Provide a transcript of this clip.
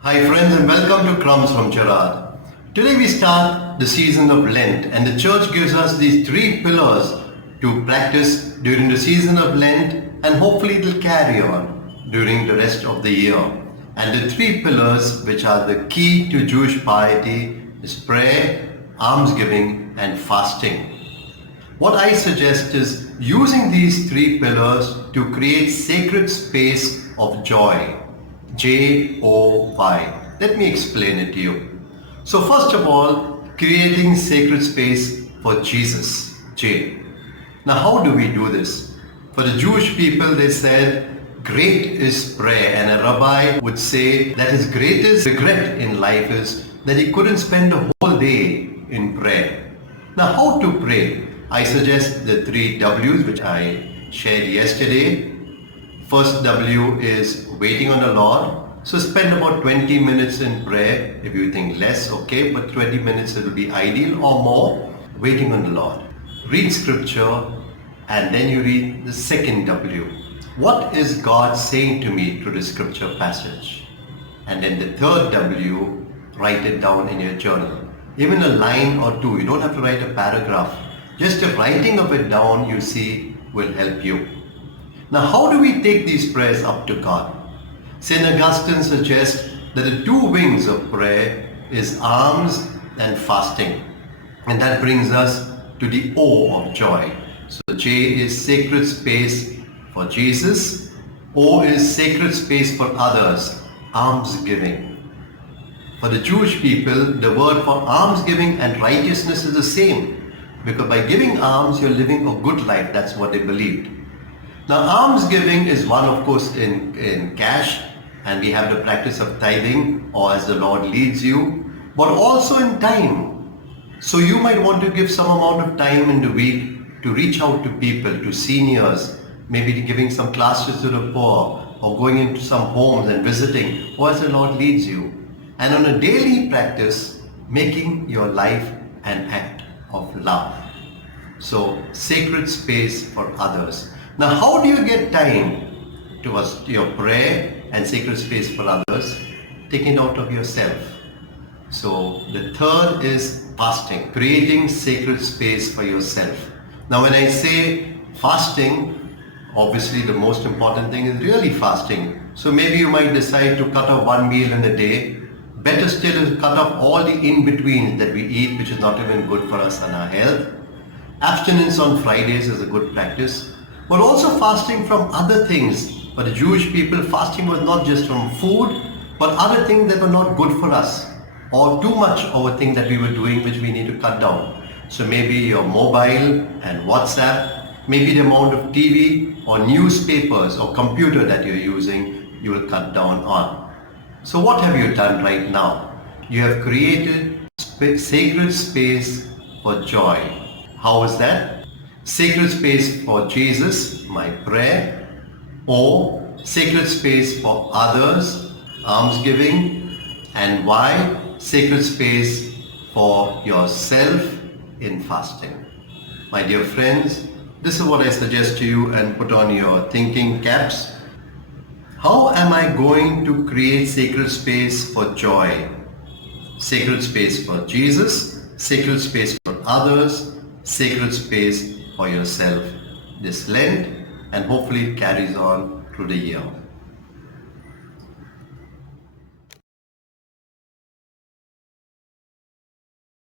Hi friends and welcome to Crumbz from Gerard. Today we start the season of Lent and the church gives us these three pillars to practice during the season of Lent and hopefully it will carry on during the rest of the year. And the three pillars which are the key to Jewish piety is prayer, almsgiving and fasting. What I suggest is using these three pillars to create sacred space of joy. J.O.Y. Let me explain it to you. So first of all, creating sacred space for Jesus. J. Now how do we do this? For the Jewish people they said, great is prayer, and a rabbi would say that his greatest regret in life is that he couldn't spend a whole day in prayer. Now how to pray? I suggest the three W's which I shared yesterday. First W is waiting on the Lord. So spend about 20 minutes in prayer. If you think less, okay, but 20 minutes it will be ideal or more. Waiting on the Lord. Read scripture and then you read the second W. What is God saying to me through the scripture passage? And then the third W, write it down in your journal. Even a line or two, you don't have to write a paragraph. Just the writing of it down, you see, will help you. Now, how do we take these prayers up to God? St. Augustine suggests that the two wings of prayer is alms and fasting. And that brings us to the O of joy. So J is sacred space for Jesus. O is sacred space for others, almsgiving. For the Jewish people, the word for almsgiving and righteousness is the same. Because by giving alms, you're living a good life. That's what they believed. Now, almsgiving is one, of course, in cash, and we have the practice of tithing, or as the Lord leads you, but also in time. So you might want to give some amount of time in the week to reach out to people, to seniors, maybe giving some classes to the poor, or going into some homes and visiting, or as the Lord leads you. And on a daily practice, making your life an act of love. So, sacred space for others. Now, how do you get time towards your prayer and sacred space for others? Taking it out of yourself. So, the third is fasting, creating sacred space for yourself. Now, when I say fasting, obviously the most important thing is really fasting. So, maybe you might decide to cut off one meal in a day. Better still is cut off all the in-betweens that we eat, which is not even good for us and our health. Abstinence on Fridays is a good practice. But also fasting from other things. For the Jewish people, fasting was not just from food, but other things that were not good for us. Or too much of a thing that we were doing which we need to cut down. So maybe your mobile and WhatsApp, maybe the amount of TV or newspapers or computer that you're using, you will cut down on. So what have you done right now? You have created sacred space for joy. How is that? Sacred space for Jesus, my prayer. Or sacred space for others, almsgiving. And Y, sacred space for yourself in fasting. My dear friends, this is what I suggest to you, and put on your thinking caps. How am I going to create sacred space for joy? Sacred space for Jesus, sacred space for others, sacred space for yourself this Lent, and hopefully it carries on through the year.